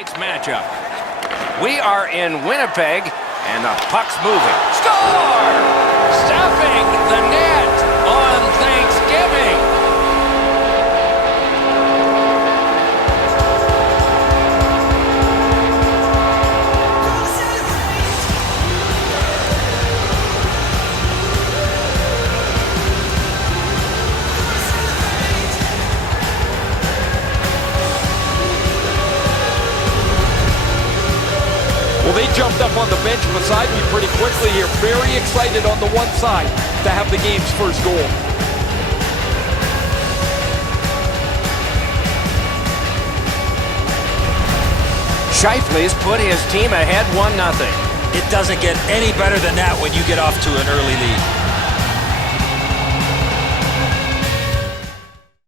tonight's matchup. We are in Winnipeg, and the puck's moving. Score! Stuffing the net on Thanksgiving. Well, they jumped up on the bench beside me pretty quickly here. Very excited on the one side to have the game's first goal. Scheifele's put his team ahead 1-0. It doesn't get any better than that when you get off to an early lead.